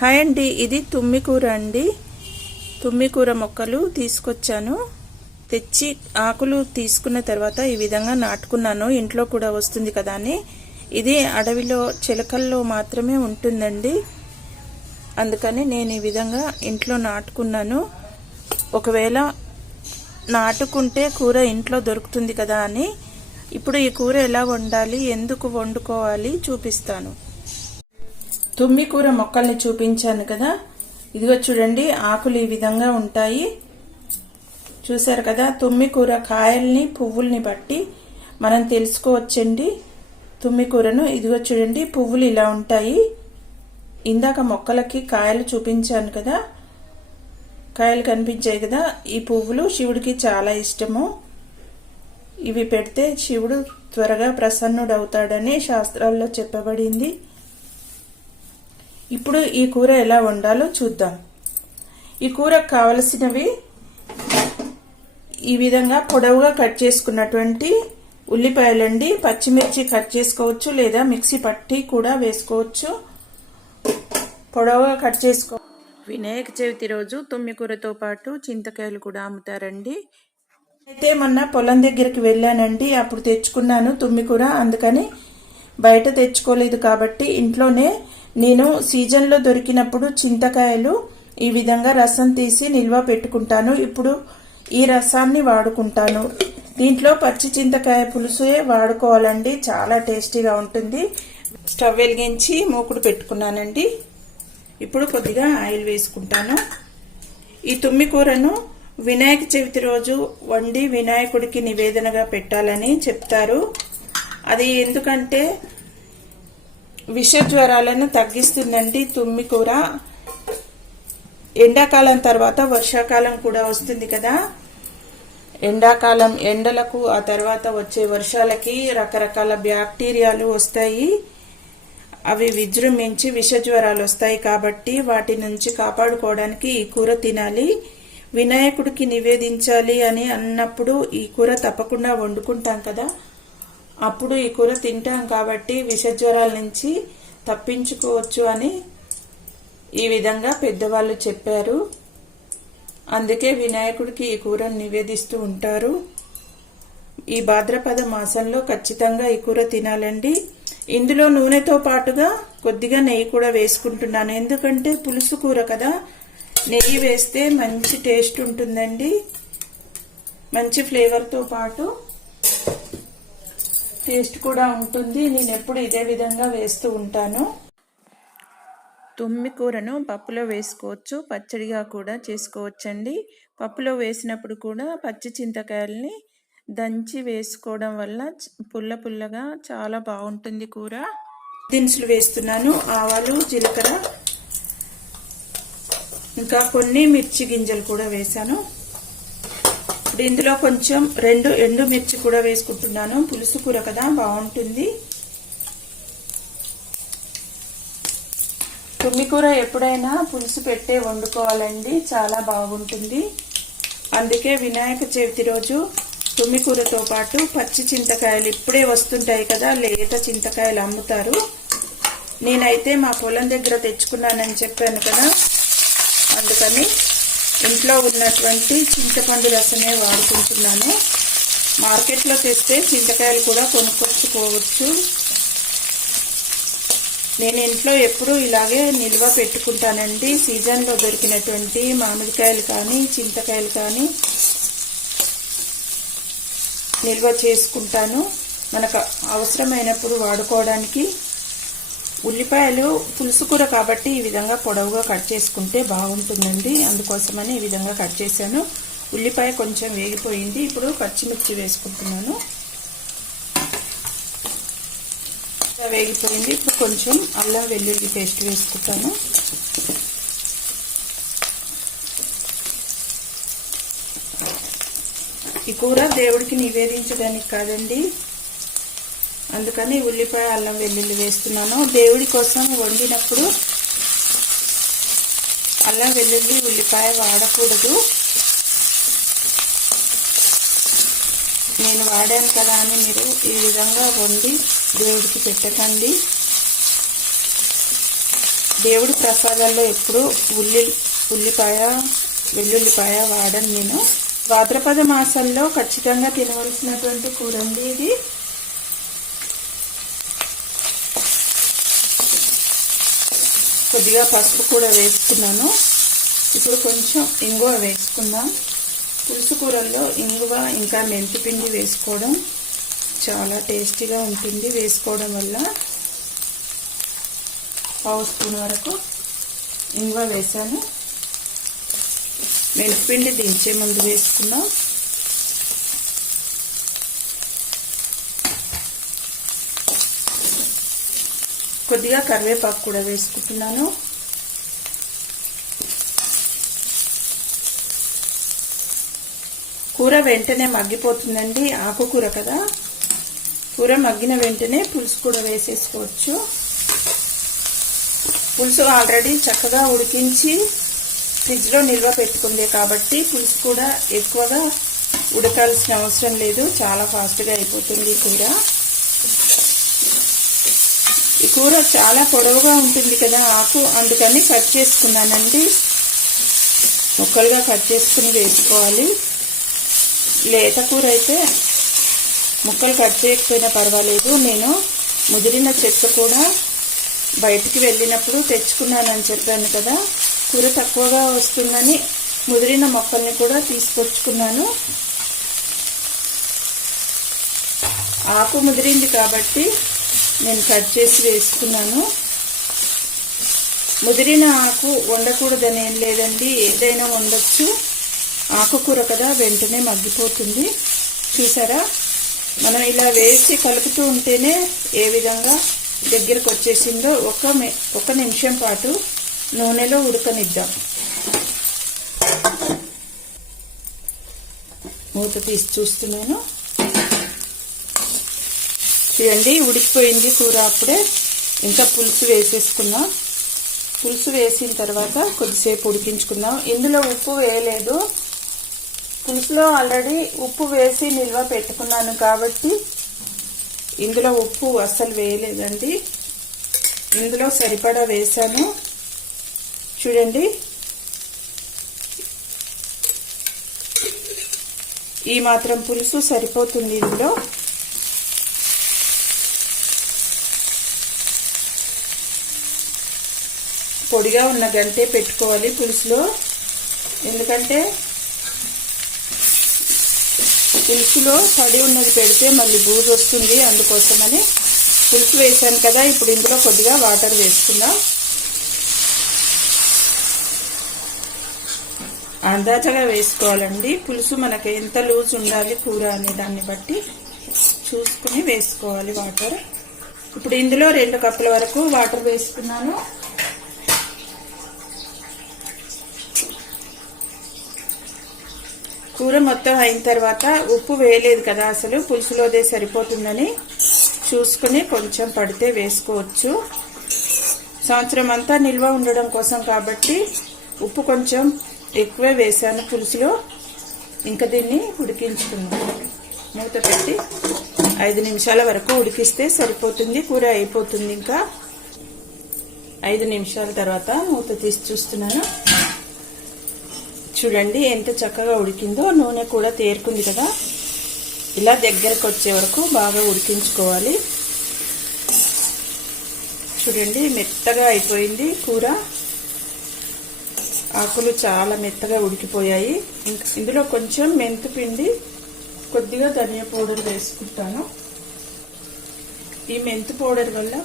Hi అండి ఇది తుమ్మికూర అండి. తుమ్మికూర మొక్కలు తీసుకొచ్చాను. తెచ్చి ఆకులు తీసుకున్న తర్వాత ఈ విధంగా నాటుకున్నాను. ఇంట్లో కూడా వస్తుంది కదా అని. ఇది అడవిలో చిలకల్లో మాత్రమే ఉంటుందండి. అందుకని నేను ఈ విధంగా ఇంట్లో నాటుకున్నాను. ఒకవేళ నాటుకుంటే కూర ఇంట్లో దొరుకుతుంది కదా అని. ఇప్పుడు ఈ కూర ఎలా వండాలి ఎందుకు వండుకోవాలి చూపిస్తాను. తుమ్మి కూర మొక్కల్ని చూపించాను కదా. ఇదిగో చూడండి ఆకులు ఈ విధంగా ఉంటాయి. చూసారు కదా తుమ్మి కూర కాయల్ని పువ్వుల్ని బట్టి మనం తెలుసుకోవచ్చండి. తుమ్మి కూరను ఇదిగో చూడండి పువ్వులు ఇలా ఉంటాయి. ఇందాక మొక్కలకి కాయలు చూపించాను కదా. కాయలు కనిపించాయి కదా. ఈ పువ్వులు శివుడికి చాలా ఇష్టము. ఇవి పెడితే శివుడు త్వరగా ప్రసన్నుడవుతాడని శాస్త్రాల్లో చెప్పబడింది. ఇప్పుడు ఈ కూర ఎలా వండాలో చూద్దాం. ఈ కూరకు కావలసినవి ఈ విధంగా పొడవుగా కట్ చేసుకున్నటువంటి ఉల్లిపాయలండి పచ్చిమిర్చి కట్ చేసుకోవచ్చు లేదా మిక్సీ పట్టి కూడా వేసుకోవచ్చు. పొడవుగా కట్ చేసుకో వినాయక చవితి రోజు తుమ్మికూరతో పాటు చింతకాయలు కూడా అమ్ముతారండి. అయితే మొన్న పొలం దగ్గరికి వెళ్ళానండి అప్పుడు తెచ్చుకున్నాను తుమ్మికూర అందుకని బయట తెచ్చుకోలేదు కాబట్టి ఇంట్లోనే నేను సీజన్లో దొరికినప్పుడు చింతకాయలు ఈ విధంగా రసం తీసి నిల్వ పెట్టుకుంటాను. ఇప్పుడు ఈ రసాన్ని వాడుకుంటాను. దీంట్లో పచ్చి చింతకాయ పులుసే వాడుకోవాలండి. చాలా టేస్టీగా ఉంటుంది. స్టవ్ వెలిగించి మూకుడు పెట్టుకున్నానండి. ఇప్పుడు కొద్దిగా ఆయిల్ వేసుకుంటాను. ఈ తుమ్మి కూరను వినాయక చవితి రోజు వండి వినాయకుడికి నివేదనగా పెట్టాలని చెప్తారు. అది ఎందుకంటే విష జ్వరాలను తగ్గిస్తుందండి తుమ్మి కూర. ఎండాకాలం తర్వాత వర్షాకాలం కూడా వస్తుంది కదా. ఎండాకాలం ఎండలకు ఆ తర్వాత వచ్చే వర్షాలకి రకరకాల బ్యాక్టీరియాలు వస్తాయి. అవి విజృంభించి విష జ్వరాలు వస్తాయి కాబట్టి వాటి నుంచి కాపాడుకోవడానికి ఈ కూర తినాలి. వినాయకుడికి నివేదించాలి అని అన్నప్పుడు ఈ కూర తప్పకుండా వండుకుంటాం కదా. అప్పుడు ఈ కూర తింటాం కాబట్టి విష జ్వరాల నుంచి తప్పించుకోవచ్చు అని ఈ విధంగా పెద్దవాళ్ళు చెప్పారు. అందుకే వినాయకుడికి ఈ కూరను నివేదిస్తూ ఉంటారు. ఈ భాద్రపద మాసంలో ఖచ్చితంగా ఈ కూర తినాలండి. ఇందులో నూనెతో పాటుగా కొద్దిగా నెయ్యి కూడా వేసుకుంటున్నాను. ఎందుకంటే పులుసు కూర కదా. నెయ్యి వేస్తే మంచి టేస్ట్ ఉంటుందండి. మంచి ఫ్లేవర్తో పాటు టేస్ట్ కూడా ఉంటుంది. నేను ఎప్పుడు ఇదే విధంగా వేస్తూ ఉంటాను. తుమ్మి కూరను పప్పులో వేసుకోవచ్చు. పచ్చడిగా కూడా చేసుకోవచ్చండి. పప్పులో వేసినప్పుడు కూడా పచ్చి చింతకాయల్ని దంచి వేసుకోవడం వల్ల పుల్ల పుల్లగా చాలా బాగుంటుంది కూర. దినుసులు వేస్తున్నాను. ఆవాలు జీలకర్ర ఇంకా కొన్ని మిర్చి గింజలు కూడా వేసాను ఇందులో కొంచెం రెండు ఎండు మిర్చి కూడా వేసుకుంటున్నాను. పులుసు కూర కదా బాగుంటుంది. తుమ్మికూర ఎప్పుడైనా పులుసు పెట్టే వండుకోవాలండి చాలా బాగుంటుంది. అందుకే వినాయక చవితి రోజు తుమ్మికూరతో పాటు పచ్చి చింతకాయలు ఇప్పుడే వస్తుంటాయి కదా లేత చింతకాయలు అమ్ముతారు. నేనైతే మా పొలం దగ్గర తెచ్చుకున్నానని చెప్పాను కదా అందుకని ఇంట్లో ఉన్నటువంటి చింతపండు రసమే వాడుకుంటున్నాను. మార్కెట్లో తెస్తే చింతకాయలు కూడా కొనుక్కొచ్చుకోవచ్చు. నేను ఇంట్లో ఎప్పుడు ఇలాగే నిల్వ పెట్టుకుంటానండి. సీజన్లో దొరికినటువంటి మామిడికాయలు కానీ చింతకాయలు కానీ నిల్వ చేసుకుంటాను. మనకు అవసరమైనప్పుడు వాడుకోవడానికి ఉల్లిపాయలు పులుసు కూర కాబట్టి ఈ విధంగా పొడవుగా కట్ చేసుకుంటే బాగుంటుందండి. అందుకోసమని ఈ విధంగా కట్ చేశాను. ఉల్లిపాయ కొంచెం వేగిపోయింది. ఇప్పుడు పచ్చిమిర్చి వేసుకుంటున్నాను. వేగిపోయింది. ఇప్పుడు కొంచెం అల్లం వెల్లుల్లి పేస్ట్ వేసుకుంటాను. ఈ కూర దేవుడికి నివేదించడానికి కాదండి. అందుకని ఉల్లిపాయ అల్లం వెల్లుల్లి వేస్తున్నాను. దేవుడి కోసం వండినప్పుడు అల్లం వెల్లుల్లి ఉల్లిపాయ వాడకూడదు. నేను వాడాను కదా అని మీరు ఈ విధంగా వండి దేవుడికి పెట్టకండి. దేవుడి ప్రసాదాల్లో ఎప్పుడు ఉల్లి ఉల్లిపాయ వెల్లుల్లిపాయ వాడను నేను. భాద్రపద మాసంలో ఖచ్చితంగా తినవలసినటువంటి కూర ఇది. కొద్దిగా పసుపు కూడా వేసుకున్నాను. ఇప్పుడు కొంచెం ఇంగువ వేసుకుందాం. పులుసు కూరల్లో ఇంగువ ఇంకా మెంతిపిండి వేసుకోవడం చాలా టేస్టీగా ఉంటుంది. వేసుకోవడం వల్ల పావు స్పూన్ వరకు ఇంగువ వేసాను. మెంతిపిండి దించే ముందు వేసుకున్నాం కొద్దిగా కరివేపాకు కూడా వేసుకుంటున్నాను. కూర వెంటనే మగ్గిపోతుందండి ఆకుకూర కదా. కూర మగ్గిన వెంటనే పులుసు కూడా వేసేసుకోవచ్చు. పులుసు ఆల్రెడీ చక్కగా ఉడికించి ఫ్రిడ్జ్లో నిల్వ పెట్టుకుంది కాబట్టి పులుసు కూడా ఎక్కువగా ఉడకాల్సిన అవసరం లేదు చాలా ఫాస్ట్గా అయిపోతుంది కూర. కూర చాలా పొడవుగా ఉంటుంది కదా ఆకు. అందుకని కట్ చేసుకున్నానండి. ముక్కలుగా కట్ చేసుకుని వేసుకోవాలి. లేత కూర అయితే ముక్కలు కట్ చేయకపోయినా పర్వాలేదు. నేను ముదిరిన చెక్క కూడా బయటికి వెళ్ళినప్పుడు తెచ్చుకున్నానని చెప్పాను కదా. కూర తక్కువగా వస్తుందని ముదిరిన మొక్కల్ని కూడా తీసుకొచ్చుకున్నాను. ఆకు ముదిరింది కాబట్టి నేను కట్ చేసి వేసుకున్నాను. ముదిరిన ఆకు వండకూడదని ఏం లేదండి. ఏదైనా వండొచ్చు. ఆకుకూర కదా వెంటనే మగ్గిపోతుంది. చూసారా? మనం ఇలా వేసి కలుపుతూ ఉంటేనే ఏ విధంగా దగ్గరకు వచ్చేసిందో ఒక ఒక నిమిషం పాటు నూనెలో ఉడకనిద్దాం. మూత తీసి చూస్తున్నాను. చూడండి ఉడికిపోయింది కూర అప్పుడే. ఇంకా పులుసు వేసేసుకున్నాం. పులుసు వేసిన తర్వాత కొద్దిసేపు ఉడికించుకుందాం. ఇందులో ఉప్పు వేయలేదు. పులుసులో ఆల్రెడీ ఉప్పు వేసి నిల్వ పెట్టుకున్నాను కాబట్టి ఇందులో ఉప్పు అస్సలు వేయలేదండి. ఇందులో సరిపడా వేసాను చూడండి. ఈ మాత్రం పులుసు సరిపోతుంది ఇందులో. పొడిగా ఉన్న గంటే పెట్టుకోవాలి పులుసులో. ఎందుకంటే పులుసులో తడి ఉన్నది పెడితే మళ్ళీ బూజు వస్తుంది అందుకోసమని పులుసు వేసాను కదా ఇప్పుడు ఇందులో కొద్దిగా వాటర్ వేసుకుందాం. అందాజగా వేసుకోవాలండి. పులుసు మనకు ఎంత లూజ్ ఉండాలి కూర అనే దాన్ని బట్టి చూసుకుని వేసుకోవాలి వాటర్. ఇప్పుడు ఇందులో రెండు కప్పుల వరకు వాటర్ వేసుకున్నాను. కూర మొత్తం అయిన తర్వాత ఉప్పు వేయలేదు కదా అసలు పులుసులోదే సరిపోతుందని చూసుకుని కొంచెం పడితే వేసుకోవచ్చు. సంవత్సరం అంతా నిల్వ ఉండడం కోసం కాబట్టి ఉప్పు కొంచెం ఎక్కువే వేసాను పులుసులో. ఇంకా దీన్ని ఉడికించుకున్నాం మూత పెట్టి ఐదు నిమిషాల వరకు ఉడికిస్తే సరిపోతుంది కూర అయిపోతుంది ఇంకా. ఐదు నిమిషాల తర్వాత మూత తీసి చూస్తున్నాను. చూడండి ఎంత చక్కగా ఉడికిందో నూనె కూడా తేరుకుంది కదా. ఇలా దగ్గరకు వచ్చే వరకు బాగా ఉడికించుకోవాలి. చూడండి మెత్తగా అయిపోయింది కూర. ఆకులు చాలా మెత్తగా ఉడికిపోయాయి. ఇందులో కొంచెం మెంతు పిండి కొద్దిగా ధనియా పౌడర్ వేసుకుంటాను. ఈ మెంతు పౌడర్ వల్ల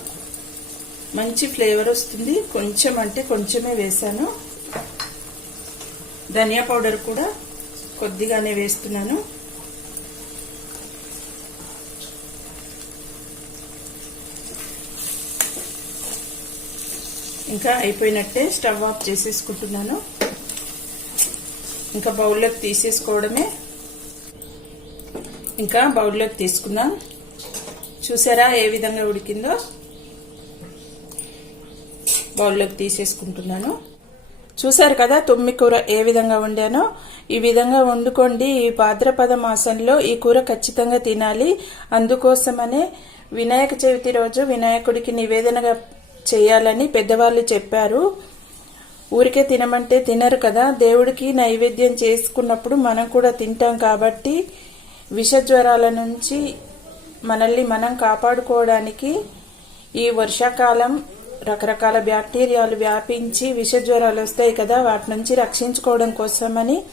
మంచి ఫ్లేవర్ వస్తుంది. కొంచెం అంటే కొంచెమే వేసాను ధనియా పౌడర్ కూడా కొద్దిగానే వేస్తున్నాను. ఇంకా అయిపోయినట్టే స్టవ్ ఆఫ్ చేసేసుకుంటున్నాను. ఇంకా బౌల్లోకి తీసేసుకోవడమే. ఇంకా బౌల్లోకి తీసుకుందాం. చూసారా ఏ విధంగా ఉడికిందో? బౌల్లోకి తీసేసుకుంటున్నాను. చూశారు కదా తుమ్మి కూర ఏ విధంగా వండానో? ఈ విధంగా వండుకోండి. ఈ భాద్రపద మాసంలో ఈ కూర ఖచ్చితంగా తినాలి. అందుకోసమనే వినాయక చవితి రోజు వినాయకుడికి నివేదనగా చేయాలని పెద్దవాళ్ళు చెప్పారు. ఊరికే తినమంటే తినరు కదా. దేవుడికి నైవేద్యం చేసుకున్నప్పుడు మనం కూడా తింటాం కాబట్టి విష జ్వరాల నుంచి మనల్ని మనం కాపాడుకోవడానికి ఈ వర్షాకాలం రకరకాల బ్యాక్టీరియాలు వ్యాపించి విష జ్వరాలు వస్తాయి కదా వాటి నుంచి రక్షించుకోవడం కోసమని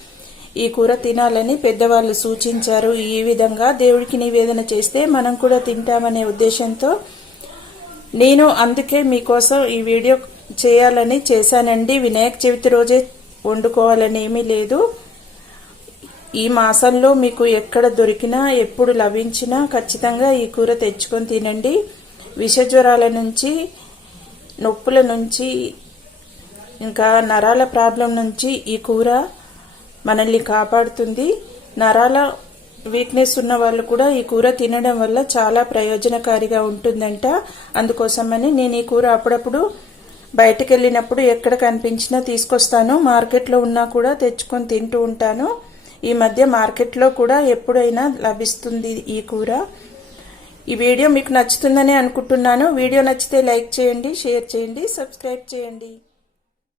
ఈ కూర తినాలని పెద్దవాళ్ళు సూచించారు. ఈ విధంగా దేవుడికి నివేదన చేస్తే మనం కూడా తింటామనే ఉద్దేశంతో నేను అందుకే మీకోసం ఈ వీడియో చేయాలని చేశానండి. వినాయక చవితి రోజే వండుకోవాలని ఏమీ లేదు. ఈ మాసంలో మీకు ఎక్కడ దొరికినా ఎప్పుడు లభించినా ఖచ్చితంగా ఈ కూర తెచ్చుకొని తినండి. విష జ్వరాల నుంచి నొప్పుల నుంచి ఇంకా నరాల ప్రాబ్లం నుంచి ఈ కూర మనల్ని కాపాడుతుంది. నరాల వీక్నెస్ ఉన్న వాళ్ళు కూడా ఈ కూర తినడం వల్ల చాలా ప్రయోజనకారిగా ఉంటుందంట. అందుకోసమని నేను ఈ కూర అప్పుడప్పుడు బయటకు వెళ్ళినప్పుడు ఎక్కడ కనిపించినా తీసుకొస్తాను. మార్కెట్లో ఉన్నా కూడా తెచ్చుకొని తింటూ ఉంటాను. ఈ మధ్య మార్కెట్లో కూడా ఎప్పుడైనా లభిస్తుంది ఈ కూర. ఈ వీడియో మీకు నచ్చుతుందని అనుకుంటున్నాను. వీడియో నచ్చితే లైక్ చేయండి షేర్ చేయండి సబ్స్క్రైబ్ చేయండి.